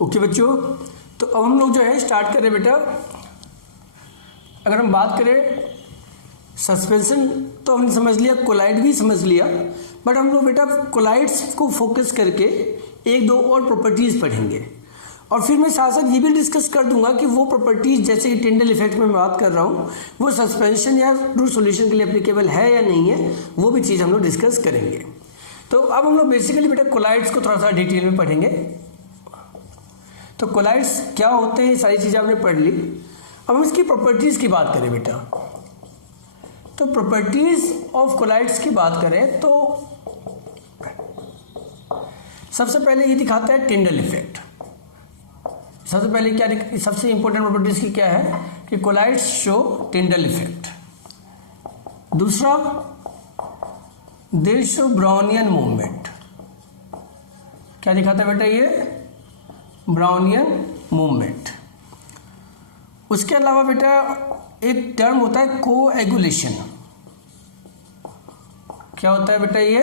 Okay बच्चों, तो अब हम लोग जो है स्टार्ट करें बेटा। अगर हम बात करें सस्पेंशन तो हमने समझ लिया, कोलाइड भी समझ लिया, बट हम लोग बेटा कोलाइड्स को फोकस करके एक दो और प्रॉपर्टीज़ पढ़ेंगे और फिर मैं साथ साथ ये भी डिस्कस कर दूंगा कि वो प्रॉपर्टीज़ जैसे कि टिंडल इफेक्ट में मैं बात कर रहा हूँ वो सस्पेंशन या ट्रू सॉल्यूशन के लिए एप्लीकेबल है या नहीं है, वो भी चीज़ हम लोग डिस्कस करेंगे। तो अब हम लोग बेसिकली बेटा कोलाइड्स को थोड़ा सा डिटेल में पढ़ेंगे। तो कोलाइड्स क्या होते हैं, ये सारी चीज़ें आपने पढ़ ली। अब हम इसकी प्रॉपर्टीज़ की बात करें बेटा, तो प्रॉपर्टीज़ ऑफ कोलाइड्स की बात करें तो सबसे पहले ये दिखाता है टिंडल इफेक्ट। सबसे पहले क्या, सबसे इंपॉर्टेंट प्रॉपर्टीज की क्या है कि कोलाइड्स शो टिंडल इफेक्ट। दूसरा, दे शो ब्राउनियन मूवमेंट। क्या दिखाता है बेटा ये, ब्राउनियन मूवमेंट। उसके अलावा बेटा एक टर्म होता है कोएगुलेशन। क्या होता है बेटा ये,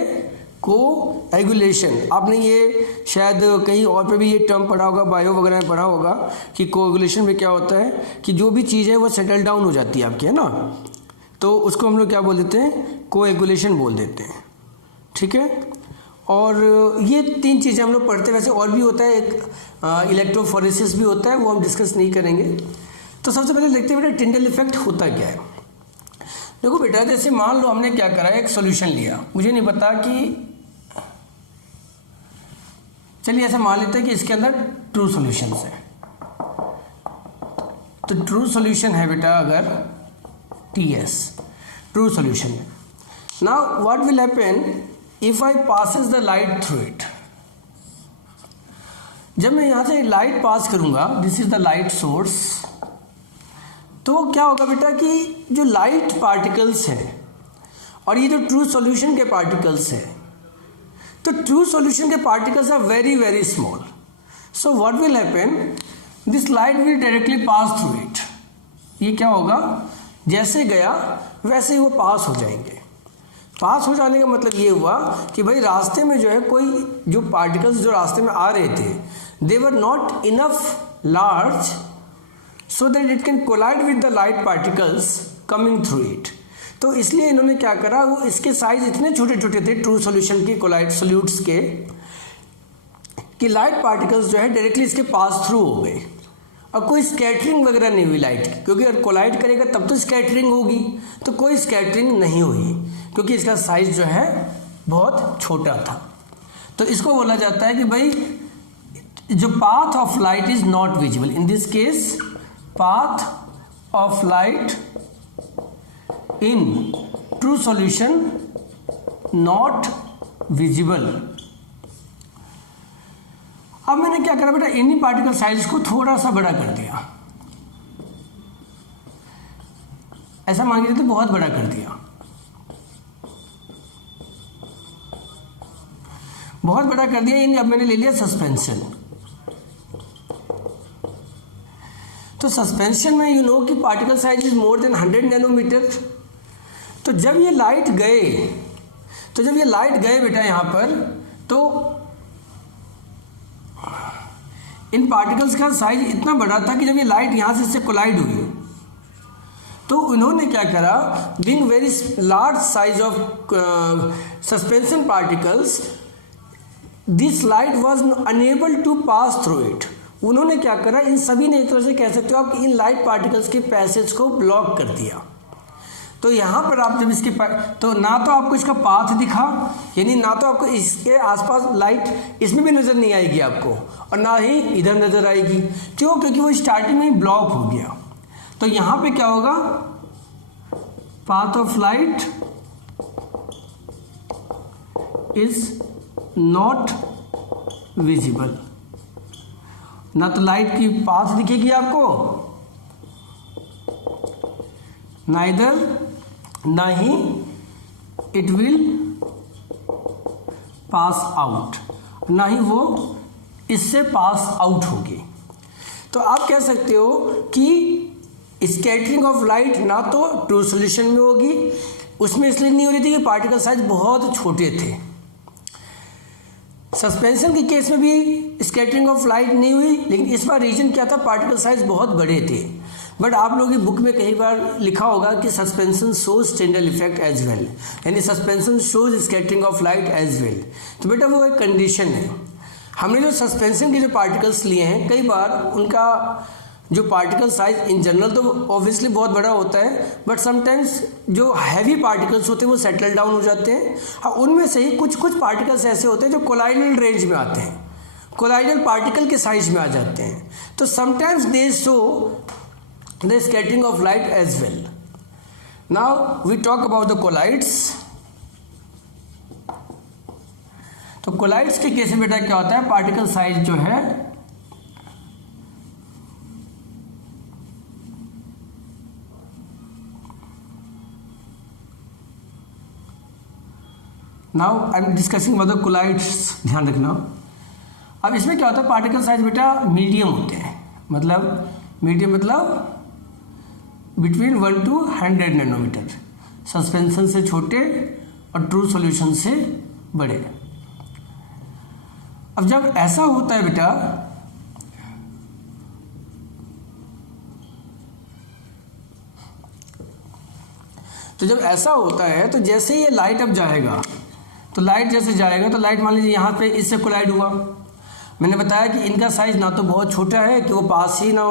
कोएगुलेशन। आपने ये शायद कहीं और पे भी ये टर्म पढ़ा होगा, बायो वगैरह में पढ़ा होगा कि कोएगुलेशन में क्या होता है कि जो भी चीज़ है वो सेटल डाउन हो जाती है आपकी, है ना, तो उसको हम लोग क्या बोल देते हैं, कोएगुलेशन बोल देते हैं। ठीक है, और ये तीन चीज़ें हम लोग पढ़ते हैं। वैसे और भी होता है, एक इलेक्ट्रोफोरेसिस भी होता है, वो हम डिस्कस नहीं करेंगे। तो सबसे पहले देखते हैं बेटा टिंडल इफेक्ट होता क्या है। देखो बेटा, जैसे मान लो हमने क्या करा, एक सॉल्यूशन लिया, मुझे नहीं पता कि, चलिए ऐसा मान लेते हैं कि इसके अंदर ट्रू सॉल्यूशन है। तो ट्रू सॉल्यूशन है बेटा अगर TS ट्रू सॉल्यूशन है। Now what will happen if I passes the light through it. जब मैं यहां से लाइट पास करूंगा, this is the light source, तो क्या होगा बेटा कि जो लाइट पार्टिकल्स है और ये जो ट्रू सॉल्यूशन के पार्टिकल्स है, तो ट्रू सॉल्यूशन के particles are very very small. So what will happen, this light will directly pass through it. ये क्या होगा, जैसे गया वैसे ही वो पास हो जाएंगे। पास हो जाने का मतलब ये हुआ कि भाई रास्ते में जो है कोई जो पार्टिकल्स जो रास्ते में आ रहे थे, they were not enough large so that it can collide with the light particles coming through it। तो इसलिए इन्होंने क्या करा, वो इसके साइज इतने छोटे छोटे थे ट्रू सॉल्यूशन के, कोलाइड सोल्यूट्स के, कि लाइट पार्टिकल्स जो है डायरेक्टली इसके पास थ्रू हो गए और कोई स्कैटरिंग वगैरह नहीं हुई लाइट की, क्योंकि अगर कोलाइड करेगा तब तो स्कैटरिंग होगी, तो कोई स्कैटरिंग नहीं हुई क्योंकि इसका साइज जो है बहुत छोटा था। तो इसको बोला जाता है कि भाई जो path of light is not visible, in this case path of light in true solution not visible। अब मैंने क्या करा बेटा, इन्हीं पार्टिकल साइज को थोड़ा सा बड़ा कर दिया, ऐसा मान के बहुत बड़ा कर दिया, बहुत बड़ा कर दिया। अब मैंने ले लिया सस्पेंशन। तो सस्पेंशन में यू नो कि particle size is more than 100 nanometre. तो जब ये लाइट गए बेटा यहाँ पर, तो इन पार्टिकल्स का साइज इतना बड़ा था कि जब ये लाइट यहाँ से इससे कोलाइड हुई तो उन्होंने क्या करा, being very large size of suspension particles, this light was unable to pass through it. उन्होंने क्या करा, इन सभी ने एक तरह से कह सकते हो आप इन लाइट पार्टिकल्स के पैसेज को ब्लॉक कर दिया। तो यहाँ पर आप जब इसके तो ना तो आपको इसका पाथ दिखा, यानी ना तो आपको इसके आसपास लाइट इसमें भी नज़र नहीं आएगी आपको, और ना ही इधर नज़र आएगी। क्यों, क्योंकि वो स्टार्टिंग में ही ब्लॉक हो गया। तो यहाँ पे क्या होगा, path of light is not visible. ना तो लाइट की पाथ दिखेगी आपको, ना ही इट विल पास आउट, ना ही वो इससे पास आउट होगी। तो आप कह सकते हो कि स्कैटरिंग ऑफ लाइट ना तो ट्रू सॉल्यूशन में होगी, उसमें इसलिए नहीं हो रही थी कि पार्टिकल साइज बहुत छोटे थे। सस्पेंशन के केस में भी स्कैटरिंग ऑफ लाइट नहीं हुई, लेकिन इस बार रीजन क्या था, पार्टिकल साइज बहुत बड़े थे। बट आप लोगों की बुक में कई बार लिखा होगा कि suspension shows Tyndall effect as well, यानी suspension shows scattering of light as well. तो बेटा वो एक कंडीशन है। हमने जो सस्पेंशन के जो पार्टिकल्स लिए हैं, कई बार उनका जो पार्टिकल साइज इन जनरल तो ऑब्वियसली बहुत बड़ा होता है, बट समटाइम्स जो हैवी पार्टिकल्स होते हैं वो सेटल डाउन हो जाते हैं। हाँ, उनमें से ही कुछ पार्टिकल्स ऐसे होते हैं जो कोलाइडल रेंज में आते हैं, कोलाइडल पार्टिकल के साइज में आ जाते हैं। तो sometimes they show the scattering of light as well. Now we talk about the colloids. तो कोलाइड्स के केस में बेटा क्या होता है, पार्टिकल साइज जो है now I am discussing about the colloids, ध्यान रखना। अब इसमें क्या होता है, पार्टिकल साइज बेटा मीडियम होते हैं, मतलब मीडियम मतलब बिटवीन 1 to 100 नैनोमीटर, सस्पेंशन से छोटे और ट्रू सॉल्यूशन से बड़े। अब जब ऐसा होता है बेटा, तो जब ऐसा होता है तो जैसे ही ये लाइट अब जाएगा, तो लाइट जैसे जाएगा तो लाइट मान लीजिए यहाँ पे इससे कोलाइड हुआ। मैंने बताया कि इनका साइज ना तो बहुत छोटा है कि वो पास ही ना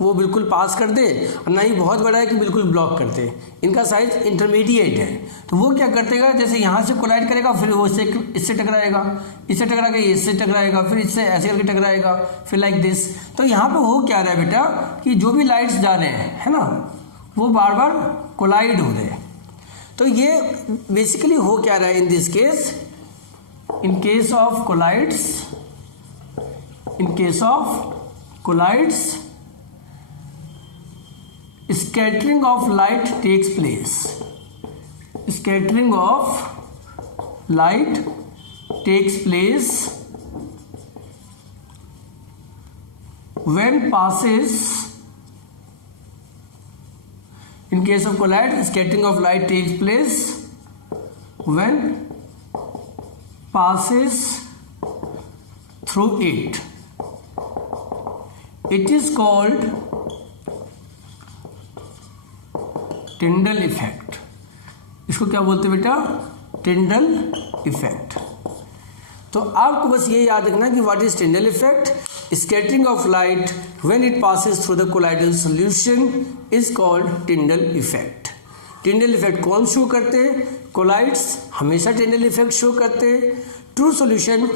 वो बिल्कुल पास कर दे, और ना ही बहुत बड़ा है कि बिल्कुल ब्लॉक कर दे। इनका साइज इंटरमीडिएट है। तो वो क्या करतेगा, जैसे यहाँ से कोलाइड करेगा, फिर वो इससे टकराएगा, इससे टकरा के इससे टकराएगा, फिर इससे ऐसे करके टकराएगा, फिर लाइक दिस। तो यहाँ पे हो क्या रहा है बेटा कि जो भी लाइट्स जा रहे हैं, है ना, वो बार बार कोलाइड हो रहे हैं। तो ये बेसिकली हो क्या रहा है in this case, in case of colloids, in case of collides, scattering of light takes place. Scattering of light takes place when passes, in case of collide, scattering of light takes place when passes through it. It is called Tyndall effect. इसको क्या बोलते हैं बेटा, Tyndall effect. तो आपको बस ये याद रखना कि what is Tyndall effect, scattering of light when it passes through the colloidal solution is called Tyndall effect. Tyndall effect कौन शो करते हैं, कोलाइड्स हमेशा टिंडल इफेक्ट शो करते हैं, ट्रू सॉल्यूशन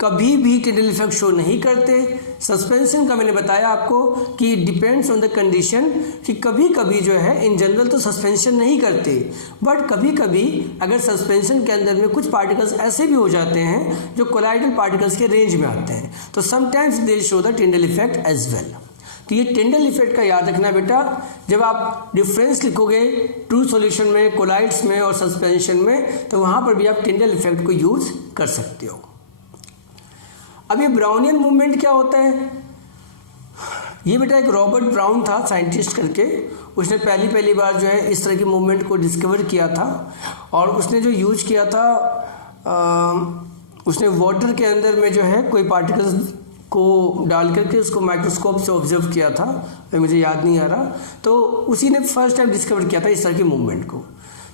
कभी भी टिंडल इफेक्ट शो नहीं करते। सस्पेंशन का मैंने बताया आपको कि डिपेंड्स ऑन द कंडीशन, कि कभी कभी जो है इन जनरल तो सस्पेंशन नहीं करते, बट कभी कभी अगर सस्पेंशन के अंदर में कुछ पार्टिकल्स ऐसे भी हो जाते हैं जो कोलाइडल पार्टिकल्स के रेंज में आते हैं, तो sometimes they show the Tyndall effect as well. तो ये टिंडल इफेक्ट का याद रखना बेटा, जब आप डिफरेंस लिखोगे ट्रू सॉल्यूशन में, कोलाइड्स में और सस्पेंशन में, तो वहाँ पर भी आप टिंडल इफेक्ट को यूज कर सकते हो। अब ये ब्राउनियन मूवमेंट क्या होता है, ये बेटा एक रॉबर्ट ब्राउन था साइंटिस्ट करके, उसने पहली बार जो है इस तरह की मूवमेंट को डिस्कवर किया था। और उसने जो यूज किया था, उसने वाटर के अंदर में जो है कोई पार्टिकल्स को डाल करके उसको माइक्रोस्कोप से ऑब्जर्व किया था, मुझे याद नहीं आ रहा। तो उसी ने फर्स्ट टाइम डिस्कवर किया था इस तरह की मूवमेंट को।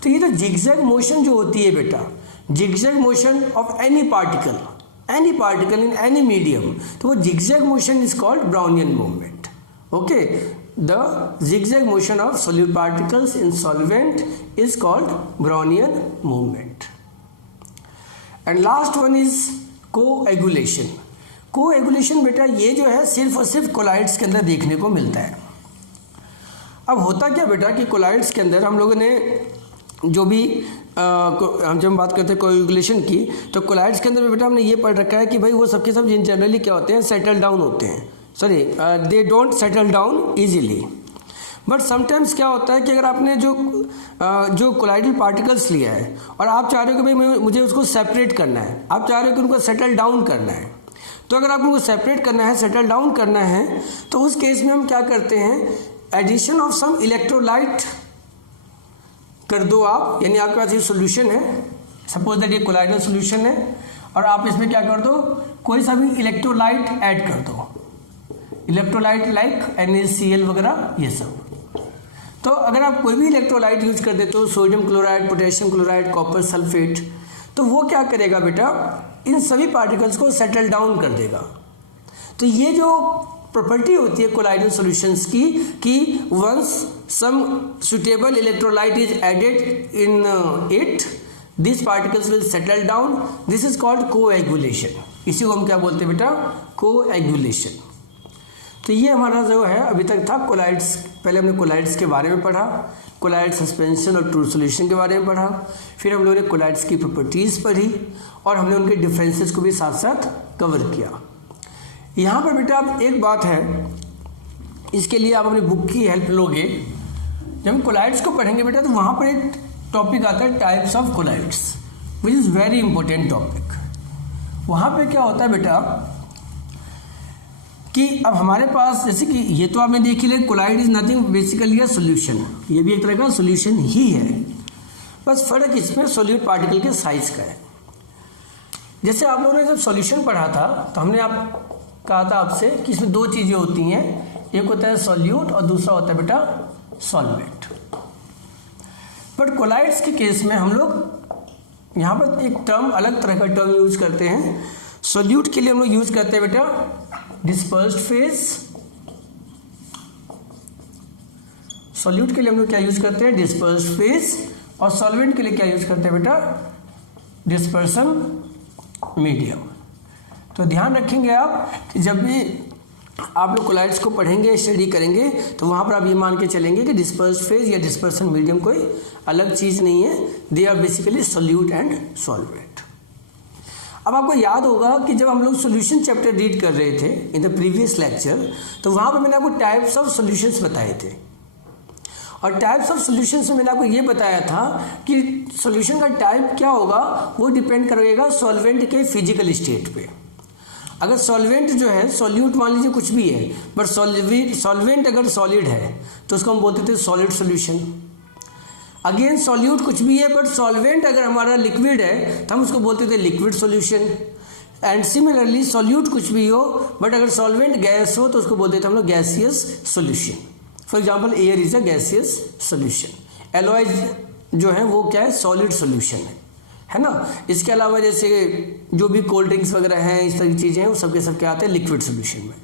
तो ये जो जिगजैग मोशन जो होती है बेटा, zigzag motion of any particle in any medium, तो वो zigzag motion is called Brownian movement. Okay, the zigzag motion of solute particles in solvent is called Brownian movement. And last one is coagulation. Coagulation बेटा ये जो है सिर्फ और सिर्फ collides के अंदर देखने को मिलता है। अब होता क्या बेटा कि कोलाइड्स के अंदर हम लोगों ने जो भी हम जब बात करते हैं कोएगुलेशन की, तो कोलाइड्स के अंदर बेटा हमने ये पढ़ रखा है कि भाई वो सबके सब जनरली क्या होते हैं, सेटल डाउन होते हैं, sorry they don't settle down easily. But sometimes क्या होता है कि अगर आपने जो कोलाइडल पार्टिकल्स लिया है और आप चाह रहे हो कि भाई मुझे उसको सेपरेट करना है, आप चाह रहे हो कि उनको सेटल डाउन करना है, तो अगर आप उनको सेपरेट करना है, सेटल डाउन करना है, तो उस केस में हम क्या करते हैं, एडिशन ऑफ सम इलेक्ट्रोलाइट कर दो आप, यानी आपके पास ये सोल्यूशन है, सपोज दैट ये कोलाइडल सॉल्यूशन है और आप इसमें क्या कर दो, कोई सा भी इलेक्ट्रोलाइट ऐड कर दो, इलेक्ट्रोलाइट लाइक NaCl वगैरह ये सब। तो अगर आप कोई भी इलेक्ट्रोलाइट यूज कर देते हो, sodium chloride, potassium chloride, copper sulphate, तो वो क्या करेगा बेटा, इन सभी पार्टिकल्स को सेटल डाउन कर देगा। तो ये जो प्रॉपर्टी होती है कोलाइडल सॉल्यूशंस की कि once some suitable electrolyte is added in it, this particles will settle down, this is called coagulation. इसी को हम क्या बोलते हैं बेटा, कोएगुलेशन। तो ये हमारा जो है अभी तक था कोलाइड्स। पहले हमने कोलाइड्स के बारे में पढ़ा, कोलाइड सस्पेंशन और ट्रू सॉल्यूशन के बारे में पढ़ा, फिर हम लोगों ने कोलाइड्स की प्रॉपर्टीज़ पढ़ी और हमने उनके डिफरेंसेस को भी साथ साथ कवर किया। यहाँ पर बेटा अब एक बात है, इसके लिए आप अपनी बुक की हेल्प लोगे। जब हम कोलाइड्स को पढ़ेंगे बेटा तो वहाँ पर एक टॉपिक आता है types of colloids, which is very important topic. वहाँ पे क्या होता है बेटा कि अब हमारे पास जैसे कि ये तो आपने देख ही लिया, colloid is nothing basically a solution, ये भी एक तरह का सॉल्यूशन ही है, बस फर्क इसमें सॉल्यूट पार्टिकल के साइज का है। जैसे आप लोगों ने जब सॉल्यूशन पढ़ा था तो हमने आप कहा था आपसे कि इसमें दो चीज़ें होती हैं, एक होता है सॉल्यूट और दूसरा होता है बेटा सॉल्वेंट। बट कोलाइड्स के केस में हम लोग यहाँ पर एक टर्म, अलग तरह का टर्म यूज करते हैं। सॉल्यूट के लिए हम लोग यूज करते हैं बेटा डिस्पर्स्ड फेज, सॉल्यूट के लिए हम लोग क्या यूज करते हैं, डिस्पर्स्ड फेज, और सॉल्वेंट के लिए क्या यूज करते हैं बेटा, डिस्पर्सन मीडियम। तो ध्यान रखेंगे आप कि जब भी आप लोग कोलाइड्स को पढ़ेंगे, स्टडी करेंगे, तो वहाँ पर आप ये मान के चलेंगे कि डिस्पर्स्ड फेज या डिस्पर्सन मीडियम कोई अलग चीज़ नहीं है, they are basically solute and solvent. अब आपको याद होगा कि जब हम लोग सॉल्यूशन चैप्टर रीड कर रहे थे इन द प्रीवियस लेक्चर, तो वहाँ पर मैंने आपको टाइप्स ऑफ सॉल्यूशंस बताए थे, और टाइप्स ऑफ सॉल्यूशंस में मैंने आपको ये बताया था कि सॉल्यूशन का टाइप क्या होगा वो डिपेंड करेगा सॉल्वेंट के फिजिकल स्टेट पे। अगर सॉल्वेंट जो है सॉल्यूट मान लीजिए कुछ भी है, बट सॉल्वेंट अगर सॉलिड है तो उसको हम बोलते थे सॉलिड सॉल्यूशन। अगेन सॉल्यूट कुछ भी है बट सॉल्वेंट अगर हमारा लिक्विड है तो हम उसको बोलते थे liquid solution. And similarly solute कुछ भी हो बट अगर सॉल्वेंट गैस हो तो उसको बोलते थे हम लोग gaseous solution. For example air is a gaseous solution. Alloy जो है वो क्या है, सॉलिड सॉल्यूशन है ना। इसके अलावा जैसे जो भी कोल्ड ड्रिंक्स वगैरह हैं, इस तरह की चीज़ें हैं, वो सबके सब क्या आते हैं, लिक्विड सॉल्यूशन में।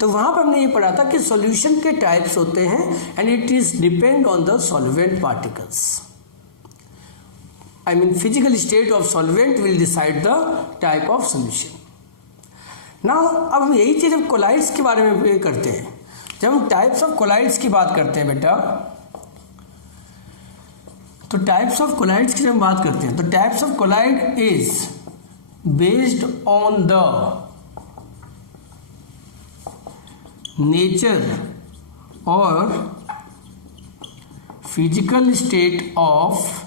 तो वहाँ पर हमने ये पढ़ा था कि सॉल्यूशन के टाइप्स होते हैं and it is depend on the solvent particles. I mean physical state of solvent will decide the type of solution. Now अब हम यही चीज़ अब कोलाइड्स के बारे में करते हैं। जब हम टाइप्स ऑफ कोलाइड्स की बात करते हैं बेटा, तो टाइप्स ऑफ कोलाइड्स की जब हम बात करते हैं तो types of colloid is based on the nature और physical state of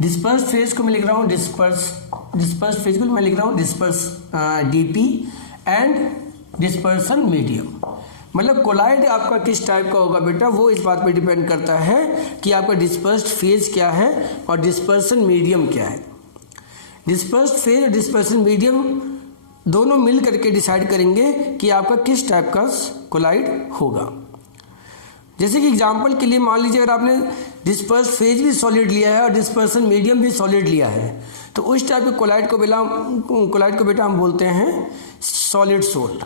disperse phase को मैं लिख रहा हूँ डिस्पर्स फेज को मैं लिख रहा हूँ disperse DP and dispersion medium. मतलब कोलाइड आपका किस टाइप का होगा बेटा, वो इस बात पे डिपेंड करता है कि आपका डिस्पर्स्ड फेज क्या है और डिस्पर्सन मीडियम क्या है। डिस्पर्स्ड फेज और डिस्पर्सन मीडियम दोनों मिल करके डिसाइड करेंगे कि आपका किस टाइप का कोलाइड होगा। जैसे कि एग्जांपल के लिए मान लीजिए अगर आपने डिस्पर्स्ड फेज भी सॉलिड लिया है और डिस्पर्सन मीडियम भी सॉलिड लिया है तो उस टाइप के कोलाइड को बेटा हम बोलते हैं सॉलिड सोल।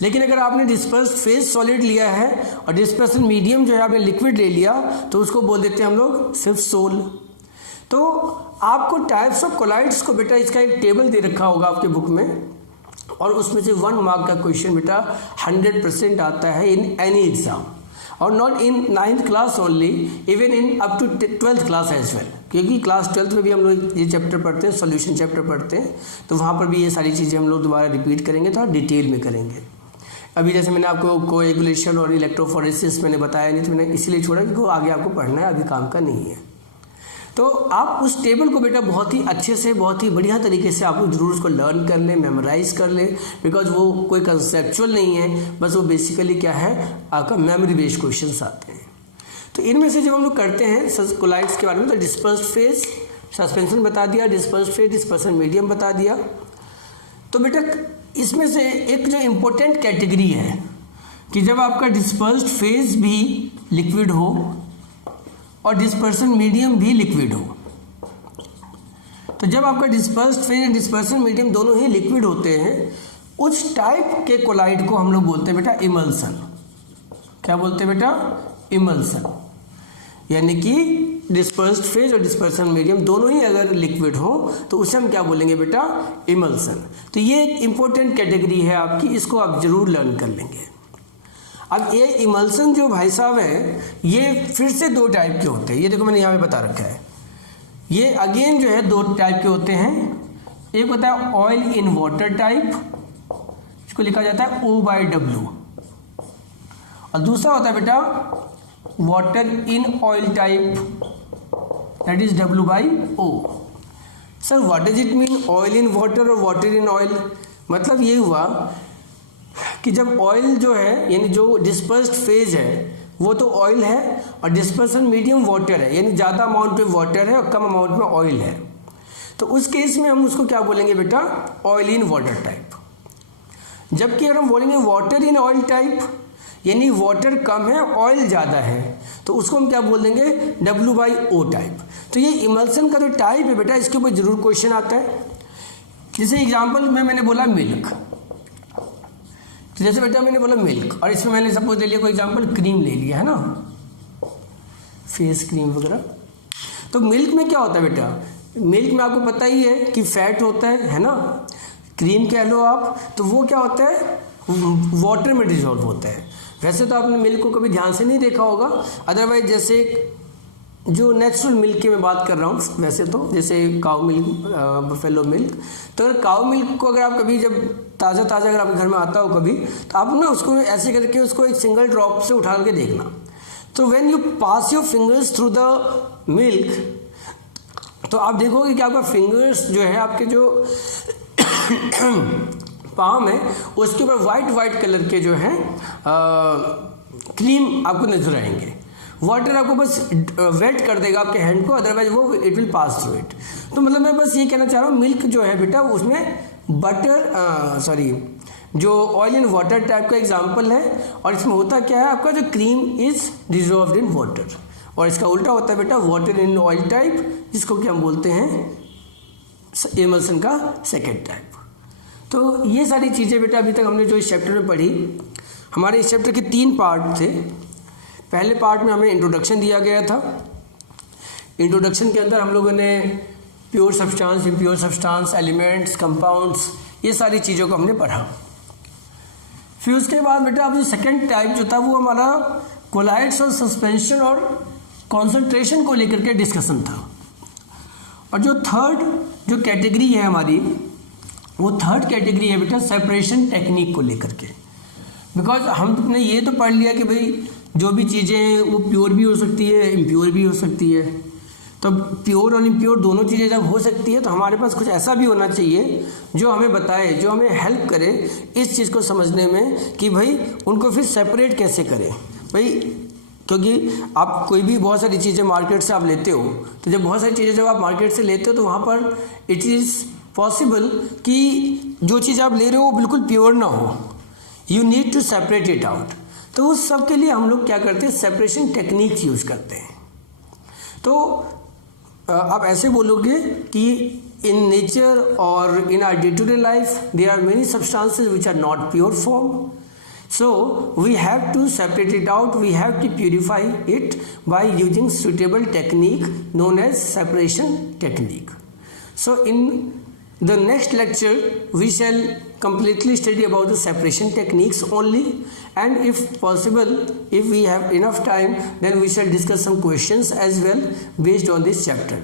लेकिन अगर आपने डिस्पर्स्ड फेज सॉलिड लिया है और डिस्पर्सन मीडियम जो है आपने लिक्विड ले लिया तो उसको बोल देते हैं हम लोग सिर्फ सोल। तो आपको टाइप्स ऑफ कोलाइड्स को बेटा इसका एक टेबल दे रखा होगा आपके बुक में, और उसमें से 1 मार्क का क्वेश्चन बेटा 100% आता है इन एनी एग्जाम, और not in 9th class only, even in up to 12th class as well. क्योंकि क्लास 12th में भी हम लोग ये चैप्टर पढ़ते हैं, सॉल्यूशन चैप्टर पढ़ते हैं, तो वहाँ पर भी ये सारी चीज़ें हम लोग दोबारा रिपीट करेंगे, तो डिटेल में करेंगे। अभी जैसे मैंने आपको कोएगुलेशन और इलेक्ट्रोफोरेसिस मैंने बताया नहीं, तो मैंने इसलिए छोड़ा क्योंकि वो आगे आपको पढ़ना है, अभी काम का नहीं है। तो आप उस टेबल को बेटा बहुत ही अच्छे से, बहुत ही बढ़िया तरीके से आप जरूर उसको लर्न कर लें, मेमोराइज कर लें, बिकॉज वो कोई कंसेप्चुअल नहीं है, बस वो बेसिकली क्या है, आपका मेमोरी बेस्ड क्वेश्चंस आते हैं। तो इनमें से जब हम लोग करते हैं कोलाइड्स के बारे में, तो डिस्पर्स्ड फेज सस्पेंशन बता दिया, डिस्पर्स्ड फेज डिस्पर्सन मीडियम बता दिया। तो बेटा इसमें से एक जो इम्पोर्टेंट कैटेगरी है कि जब आपका डिस्पर्स्ड फेज भी लिक्विड हो और डिस्पर्सन मीडियम भी लिक्विड हो, तो जब आपका dispersed phase and dispersion medium दोनों ही लिक्विड होते हैं, उस टाइप के कोलाइड को हम लोग बोलते हैं बेटा इमल्सन। क्या बोलते हैं बेटा? इमल्सन। यानी कि डिस्पर्स्ड फेज और डिस्पर्सन मीडियम दोनों ही अगर लिक्विड हो तो उसे हम क्या बोलेंगे बेटा? इमल्सन। तो ये एक इंपॉर्टेंट कैटेगरी है आपकी, इसको आप जरूर लर्न कर लेंगे। अब ये इमल्सन जो भाई साहब है, ये फिर से दो टाइप के होते हैं। ये देखो मैंने यहाँ पे बता रखा है, ये अगेन जो है दो टाइप के होते हैं। एक होता है ऑयल इन वाटर टाइप, इसको लिखा जाता है O/W, और दूसरा होता है बेटा water in oil type, that is W/O। Sir what does it mean oil in water और वाटर इन ऑयल? मतलब ये हुआ कि जब ऑयल जो है यानी जो डिस्पर्स्ड फेज है वो तो ऑयल है, और डिस्पर्सन मीडियम वाटर है, यानी ज़्यादा अमाउंट में वाटर है और कम अमाउंट में ऑयल है, तो उस केस में हम उसको क्या बोलेंगे बेटा? Oil in water type. जबकि अगर हम बोलेंगे वाटर इन ऑयल टाइप, यानी वाटर कम है ऑयल ज़्यादा है, तो उसको हम क्या बोल देंगे? W/O type. तो ये इमल्सन का जो टाइप है बेटा, इसके ऊपर जरूर क्वेश्चन आता है। जैसे एग्जाम्पल में मैंने बोला मिल्क, तो जैसे बेटा मैंने बोला मिल्क, और इसमें मैंने सपोज ले लिया कोई एग्जाम्पल क्रीम ले लिया है ना, फेस क्रीम वगैरह। तो मिल्क में क्या होता है बेटा? मिल्क में आपको पता ही है कि फैट होता है ना, क्रीम कह लो आप, तो वो क्या होता है? वाटर में डिजॉल्व होता है। वैसे तो आपने मिल्क को कभी ध्यान से नहीं देखा होगा, अदरवाइज जैसे जो नेचुरल मिल्क की मैं बात कर रहा हूँ, वैसे तो जैसे काऊ मिल्क, बफेलो मिल्क, तो अगर काऊ मिल्क को अगर आप कभी जब ताज़ा अगर आपके घर में आता हो कभी, तो आप ना उसको ऐसे करके उसको एक सिंगल ड्रॉप से उठा के देखना। तो when you pass your fingers through the milk, तो आप देखोगे कि आपका फिंगर्स जो है आपके जो पाम है उसके ऊपर वाइट कलर के जो है क्रीम आपको नजर आएंगे। वाटर आपको बस वेट कर देगा आपके हैंड को, अदरवाइज वो it will pass through it. तो मतलब मैं बस ये कहना चाह रहा हूँ, मिल्क जो है बेटा उसमें जो ऑयल इन वाटर टाइप का एग्जांपल है, और इसमें होता क्या है आपका जो cream is dissolved in water, और इसका उल्टा होता है बेटा वाटर इन ऑयल टाइप, जिसको कि हम बोलते हैं इमल्सन का सेकेंड टाइप। तो ये सारी चीज़ें बेटा अभी तक हमने जो इस चैप्टर में पढ़ी, हमारे इस चैप्टर के 3 पार्ट थे। पहले पार्ट में हमें इंट्रोडक्शन दिया गया था। इंट्रोडक्शन के अंदर हम लोगों ने pure substance, impure substance, elements, compounds, ये सारी चीज़ों को हमने पढ़ा। फिर उसके बाद बेटा अब जो सेकेंड टाइप जो था वो हमारा कोलाइड्स और सस्पेंशन और कॉन्सेंट्रेशन को लेकर के डिस्कशन था। और जो थर्ड जो कैटेगरी है हमारी, वो थर्ड कैटेगरी है बेटा सेपरेशन टेक्निक को लेकर के। बिकॉज हमने ये तो पढ़ लिया कि भाई जो भी चीज़ें हैं वो प्योर भी हो सकती है, इम्प्योर भी हो सकती है। तो प्योर और इम्प्योर दोनों चीज़ें जब हो सकती है तो हमारे पास कुछ ऐसा भी होना चाहिए जो हमें बताए, जो हमें हेल्प करे इस चीज़ को समझने में कि भाई उनको फिर सेपरेट कैसे करें भाई। क्योंकि आप कोई भी बहुत सारी चीज़ें मार्केट से आप लेते हो, तो जब बहुत सारी चीज़ें जब आप मार्केट से लेते हो तो वहाँ पर इट इज़ पॉसिबल कि जो चीज़ आप ले रहे हो वो बिल्कुल प्योर ना हो, you need to separate it out. तो उस सब के लिए हम लोग क्या करते हैं? सेपरेशन टेक्निक्स यूज़ करते हैं। तो आप ऐसे बोलोगे कि इन नेचर और in our day to day life there are many substances which are not pure form, so we have to separate it out, we have to purify it by using suitable technique known as separation technique. So in the next lecture we shall completely study about the separation techniques only, and if possible, if we have enough time, then we shall discuss some questions as well based on this chapter.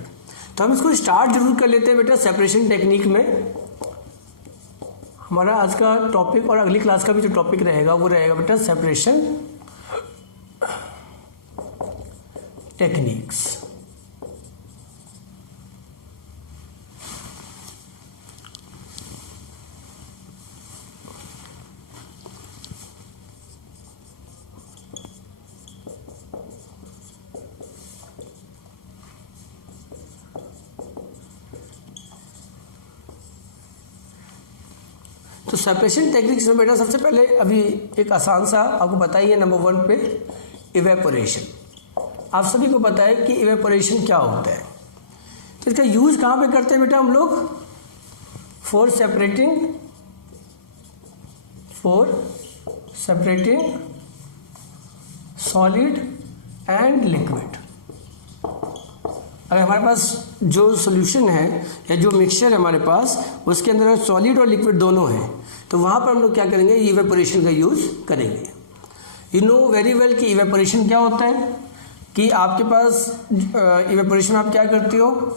तो हम इसको start जरूर कर लेते हैं बेटा separation technique में। हमारा आज का टॉपिक और अगली क्लास का भी जो टॉपिक रहेगा वो रहेगा बेटा सेपरेशन टेक्निक्स। तो सेपरेशन टेक्निक्स में बेटा सबसे पहले अभी एक आसान सा आपको पता ही है, नंबर 1 पे इवेपोरेशन। आप सभी को पता है कि इवेपोरेशन क्या होता है। तो इसका यूज कहाँ पे करते हैं बेटा हम लोग? For separating solid and liquid. अगर हमारे पास जो सॉल्यूशन है या जो मिक्सचर है हमारे पास, उसके अंदर सॉलिड और लिक्विड दोनों हैं, तो वहाँ पर हम लोग क्या करेंगे? इवेपोरेशन का यूज़ करेंगे। यू नो वेरी वेल कि इवेपोरेशन क्या होता है, कि आपके पास इवेपोरेशन आप क्या करते हो?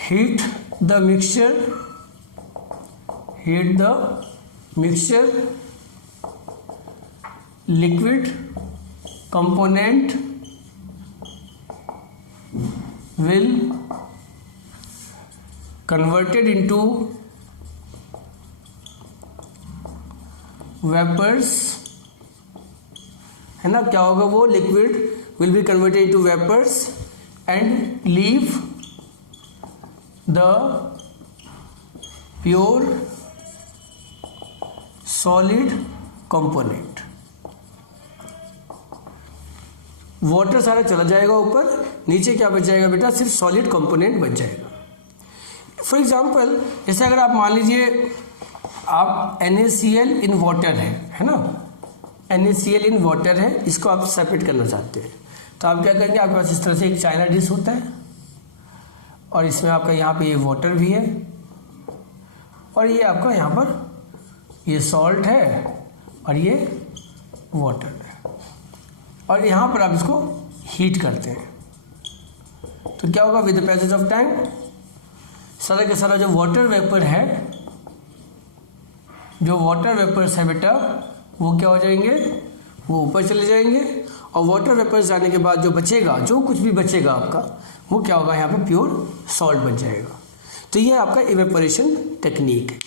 Heat the mixture liquid component will converted into vapors, है ना? क्या होगा वो? Liquid will be converted into vapors and leave the pure solid component। Water सारा चला जाएगा ऊपर, नीचे क्या बच जाएगा बेटा? सिर्फ सॉलिड कंपोनेंट बच जाएगा। फॉर एग्जांपल, जैसे अगर आप मान लीजिए आप NaCl इन वाटर है ना? NaCl इन वाटर है, इसको आप सेपरेट करना चाहते हैं, तो आप क्या करेंगे? आपके पास इस तरह से एक चाइना डिश होता है और इसमें आपका यहाँ पे ये वाटर भी है और ये आपका यहाँ पर ये सॉल्ट है और ये वाटर है, और यहाँ पर आप इसको हीट करते हैं। तो क्या होगा? With the passage of time सारा का सारा जो वाटर वेपर्स है बेटा, वो क्या हो जाएंगे? वो ऊपर चले जाएंगे, और वाटर वेपर्स जाने के बाद जो बचेगा, जो कुछ भी बचेगा आपका, वो क्या होगा? यहाँ पे प्योर सॉल्ट बन जाएगा। तो ये आपका इवेपोरेशन टेक्निक है।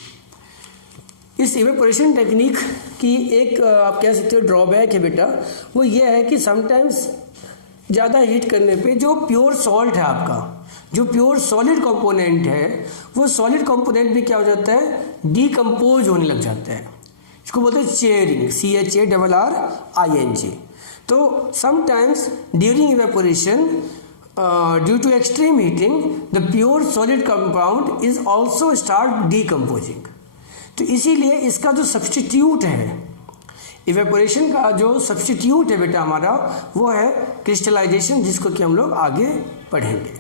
इस इवेपोरेशन टेक्निक की एक आप कह सकते हो ड्रॉबैक है बेटा, वो ये है कि समटाइम्स ज़्यादा हीट करने पे जो प्योर सॉल्ट है आपका, जो प्योर सॉलिड कंपोनेंट है, वो सॉलिड कंपोनेंट भी क्या हो जाता है? डीकम्पोज होने लग जाता है। इसको बोलते हैं चेयरिंग, CHARRING। तो sometimes during evaporation due to extreme heating the pure solid compound is also start decomposing. तो इसीलिए इसका जो सब्स्टिट्यूट है, इवेपोरेशन का जो सब्स्टिट्यूट है बेटा हमारा, वो है क्रिस्टलाइजेशन, जिसको कि हम लोग आगे पढ़ेंगे।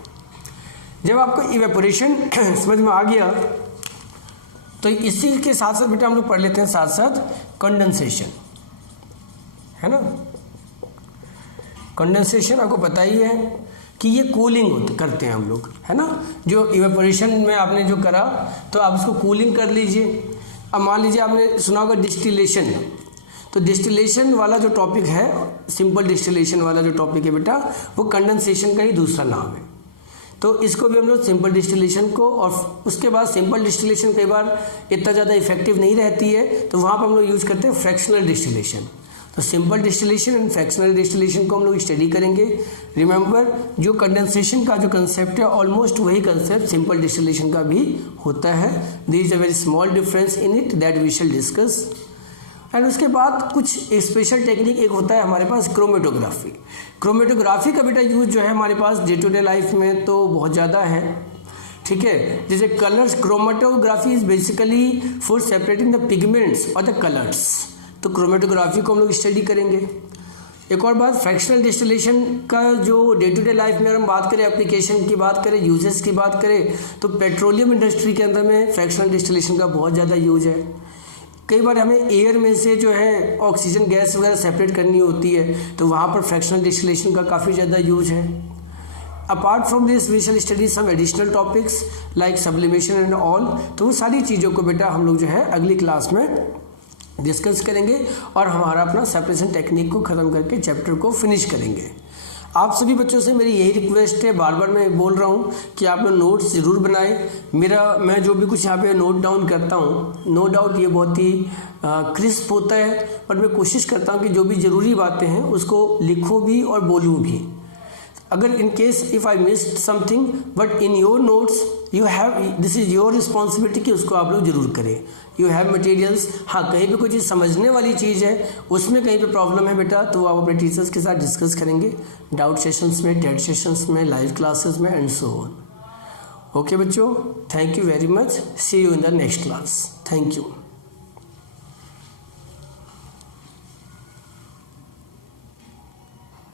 जब आपको इवेपोरेशन समझ में आ गया, तो इसी के साथ साथ बेटा हम लोग पढ़ लेते हैं साथ साथ कंडेंसेशन, है ना? कंडेंसेशन आपको पता ही है कि ये कूलिंग करते हैं हम लोग, है ना? जो इवेपोरेशन में आपने जो करा, तो आप उसको कूलिंग कर लीजिए। अब मान लीजिए आपने सुना होगा डिस्टिलेशन, तो डिस्टिलेशन वाला जो टॉपिक है, सिंपल डिस्टिलेशन वाला जो टॉपिक है बेटा, वो कंडेंसेशन का ही दूसरा नाम है। तो इसको भी हम लोग सिंपल डिस्टिलेशन को, और उसके बाद सिंपल डिस्टिलेशन कई बार इतना ज़्यादा इफेक्टिव नहीं रहती है, तो वहाँ पर हम लोग यूज़ करते हैं फ्रैक्शनल डिस्टिलेशन। तो simple distillation and fractional distillation को हम लोग स्टडी करेंगे। रिमेंबर, जो कंडेंसेशन का जो कंसेप्ट है, ऑलमोस्ट वही कंसेप्ट सिंपल डिस्टिलेशन का भी होता है। There is a very small difference in it that we shall discuss. And उसके बाद कुछ स्पेशल टेक्निक एक होता है हमारे पास क्रोमेटोग्राफी। क्रोमेटोग्राफी का बेटा यूज जो है हमारे पास डे टू डे लाइफ में तो बहुत ज़्यादा है, ठीक है? जैसे colours, chromatography is basically for separating the pigments और द कलर्स। तो क्रोमेटोग्राफी को हम लोग स्टडी करेंगे। एक और बात, फ्रैक्शनल डिस्टिलेशन का जो डे टू डे लाइफ में अगर हम बात करें, एप्लीकेशन की बात करें, यूजेस की बात करें, तो पेट्रोलियम इंडस्ट्री के अंदर में फ्रैक्शनल डिस्टिलेशन का बहुत ज़्यादा यूज है। कई बार हमें एयर में से जो है ऑक्सीजन गैस वगैरह सेपरेट करनी होती है, तो वहाँ पर फ्रैक्शनल डिस्टिलेशन का काफ़ी ज़्यादा यूज है। Apart from this we shall study some additional topics like sublimation and all. तो वो सारी चीज़ों को बेटा हम लोग जो है अगली क्लास में डिस्कस करेंगे, और हमारा अपना सेपरेशन टेक्निक को ख़त्म करके चैप्टर को फिनिश करेंगे। आप सभी बच्चों से मेरी यही रिक्वेस्ट है, बार बार मैं बोल रहा हूँ कि आप लोग नोट्स ज़रूर बनाएं। मैं जो भी कुछ यहाँ पे नोट डाउन करता हूँ, नो डाउट ये बहुत ही क्रिस्प होता है, पर मैं कोशिश करता हूँ कि जो भी ज़रूरी बातें हैं उसको लिखो भी और बोलूँ भी। अगर in case if I missed something, but in your notes you have, this is your responsibility कि उसको आप लोग जरूर करें. You have materials. हाँ, कहीं पे कोई चीज़ समझने वाली चीज़ है, उसमें कहीं पे प्रॉब्लम है बेटा, तो आप अपने टीचर्स के साथ डिस्कस करेंगे डाउट सेशंस में, टेट सेशंस में, लाइव क्लासेस में एंड सो ऑन. ओके बच्चों, thank you very much. See you in the next class. Thank you.